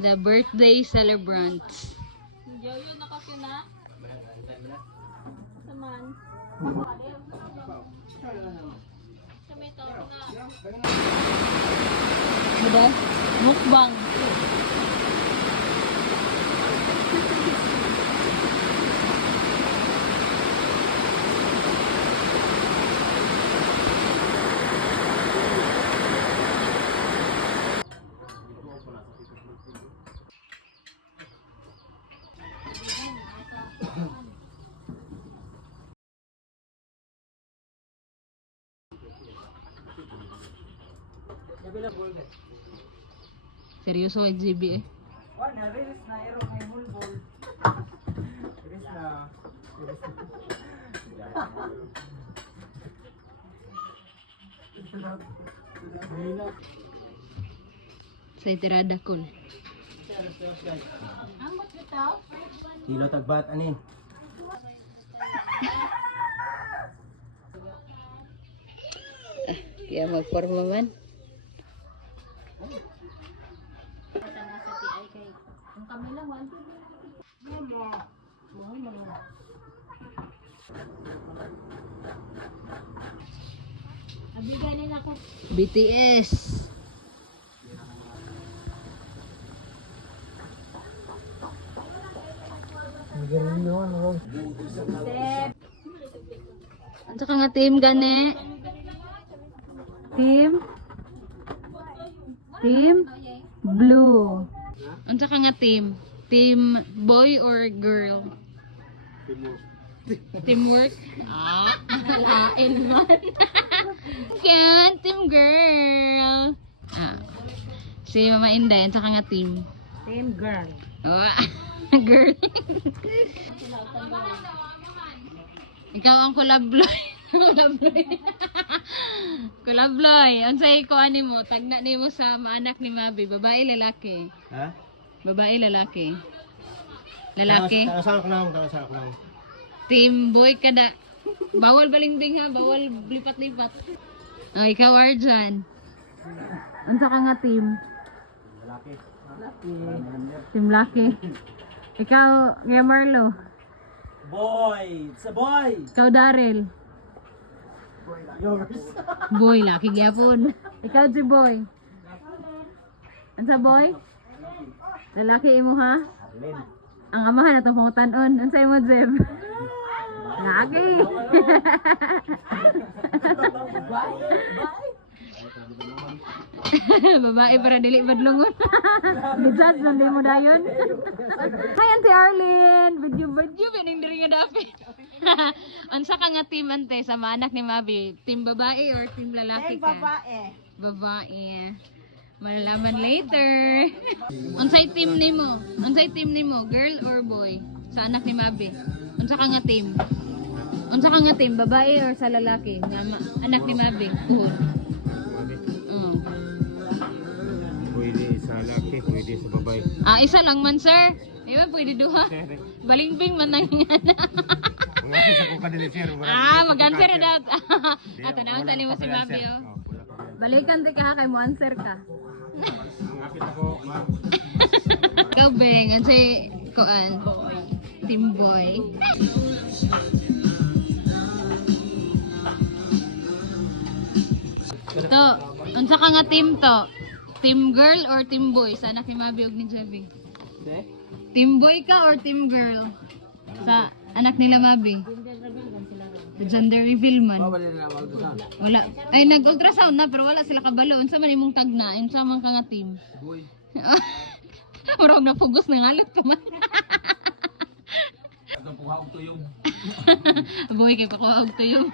The birthday celebrants. Joyo nakakina. Saman. Ada mukbang. Seryoso XGB eh. Na-release na aero may mulbol. Release na. Sa itirada kol. Kilo tagbat anin. Kaya magporma man. Ang kami lang, one, two, nabigay nila ako. BTS. Ano ka nga team gani? Team blue. Ano ka nga team? Team boy or girl? Teamwork. Ah, lain man. Yan, team girl. Ah. Si Mama Inday, ano ka nga team? Team girl. Oh, girl. Ikaw ang kulabloy. Kulabloy. Kulabloy. Ang sa'yo ko ani mo, tagna ni mo sa maanak ni Mabi. Babae, lalaki. Ha? Babae, lalaki. Lalaki. Tangasak lang. Team boy kada. Bawal balingbing ha, bawal lipat-lipat. Oh, ikaw Arjan. Unsa ka nga team? Lalaki. Team Lucky. Ikaw, Kuya Marlo. Boy! It's a boy! Ikaw Daryl. Yours. Boy, laki gyapon. Ikaw si Boy. Unsa boy? Lalaki imo ha? Arlene. Ang amahan atong pangutan-on. Unsa imo Zeb? Laki. Babae para dili badlungon. Bijat lang di mo dayon. Hi Auntie Arlene. Video bening diri nga dapat. Unsa ka nga team ante sa maanak ni Mabi? Team babae or team lalaki ka? Babae. Malalaman later. Unsay team nimo? Unsay team nimo? Girl or boy? Sa anak ni Mabi? Unsa ka nga team? Unsa ka nga team? Babae or sa lalaki? Nga anak ni Mabi? Tuhod. Oh. Pwede sa lalaki, pwede sa babae. Ah, isa lang man sir. Di ba pwede duha? Balingbing man nang mag-answer na dat. Ato na ang tali mo si Mabi oh. Balikan di ka ha, kay mo answer ka. Ikaw Beng, ansay koan. Team boy. To, unsa ka nga team to? Team girl or team boy? Sa anak ni Mabi og ni Javi. Team boy ka or team girl? Sa anak nila Mabi. Gender reveal man. Wala. Ay nag-ultrasound na pero wala sila kabalo. Unsa man imong tagna? Unsa man ka nga team? Boy. Urong na pugos na ngalot ko man. Ang puhaog tuyong. Boy kay pakuha og tuyong.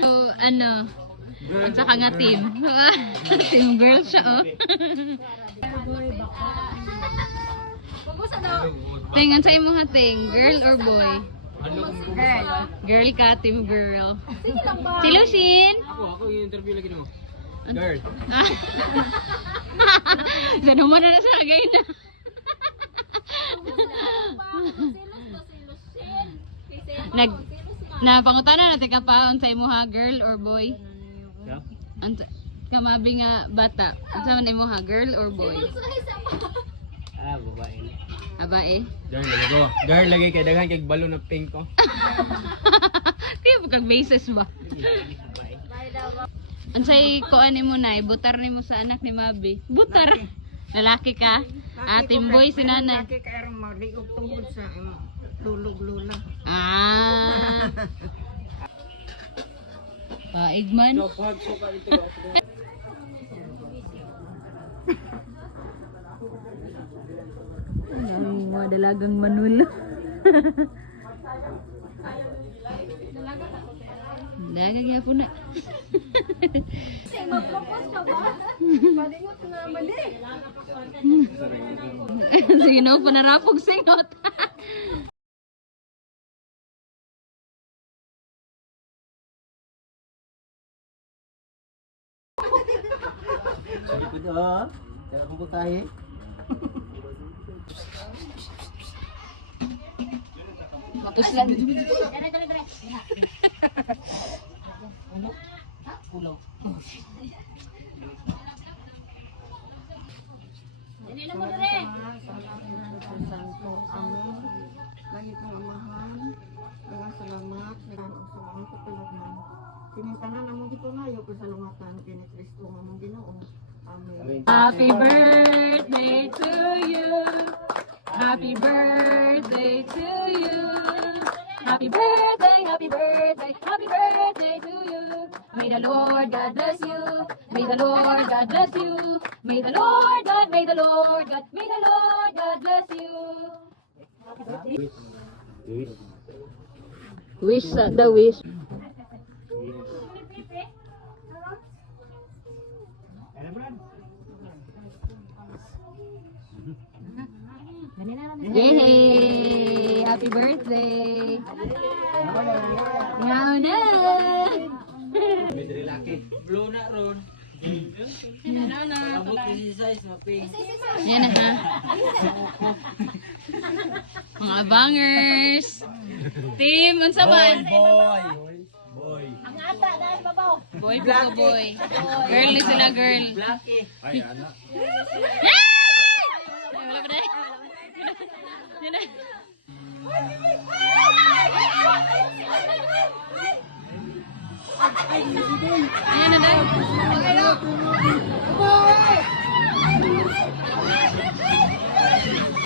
So ano? Unsa ka nga team? Team girl siya oh. Tingan sa imong hating, girl or boy? Girl. Girl ka, team girl. Sige lang ba? Si Lucien? Ako yung interview lagi mo. Girl. Sa naman na sa kagay na. Na pangutana natin ka pa, unsay mo ha, girl or boy? Yeah. ka mabi nga bata. Unsa man imo ha, girl or boy? Babae. Abae. Girl lagi ko. Girl lagi kay daghan kay balon na pink ko. Kaya kag basis ba? Unsay kuan nimo nay, butar nimo sa anak ni Mabi. Butar. Lalaki ka? Team boy si nanay. Laki ka arang maliog tungkol sa tulog lula. Ah. Paigman. Ang mga dalagang manulo. Dalaga kaya po na. Mag-propose ka ba? Palingot na mali. Sino panarapog singot. Sabi ko daw, dala kong putahe. Uslan. Lagi kong amahan. Dengan salamat. Dengan usahaan ko talaga. Sinintanan naman dito ngayon kung salungatan kini Kristo nga mong Ginoo. Amen. Happy birthday to you. Happy birthday to you. Happy birthday, happy birthday, happy birthday to you. May the Lord God bless you. May the Lord God bless you. May the Lord God, may the Lord God, may the Lord God bless you. Wish the wish. Yay! Happy birthday! Ngaw na! Medre laki. Blue na ron. Abot kasi size maping. Yan na ha. Mga bangers! Team, unsa man? Boy. Boy po boy. Girl ni sila girl. Lucky. Ay ana. Yay! Wala pa na. Yan na. Ayan na daw.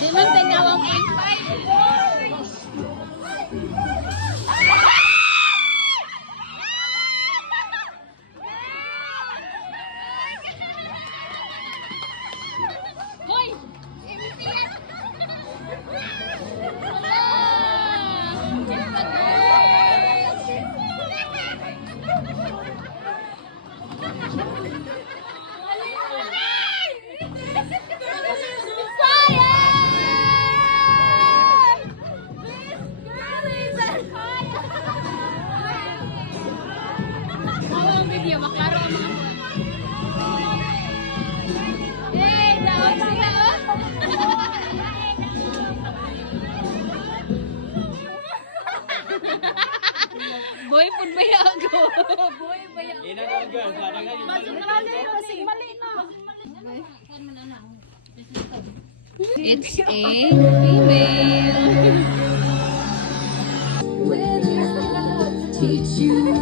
Di man tinawang 0.5. Hoy! Video, maklaro ang mga buwan. Yay! Daon sila, oh! Boy, pun ba yago? Boy, ba yago? Ina na girl, sana ka. Masing mali na. It's a female. Teach you